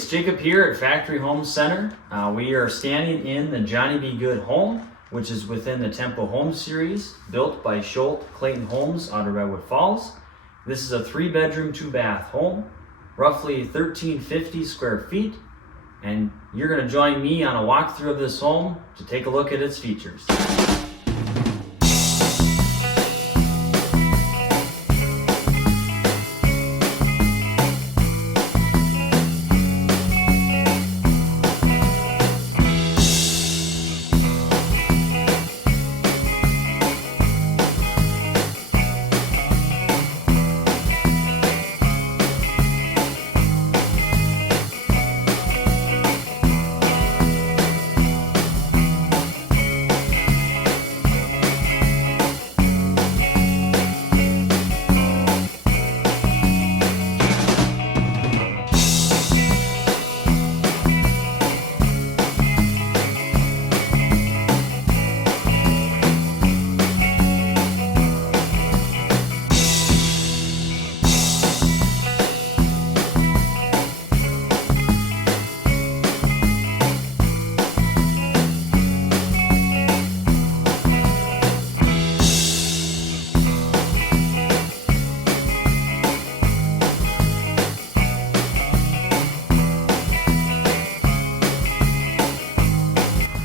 it's Jacob here at Factory Home Center. We are standing in the Johnny B. Goode home, which is within the Tempo Home series, built by Schultz Clayton Homes out of Redwood Falls. This is a 3-bedroom, 2-bath home, roughly 1,350 square feet, and you're going to join me on a walkthrough of this home to take a look at its features.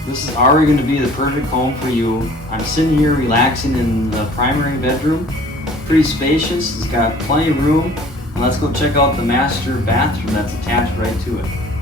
This is already going to be the perfect home for you. I'm sitting here relaxing in the primary bedroom. Pretty spacious, it's got plenty of room. And let's go check out the master bathroom that's attached right to it.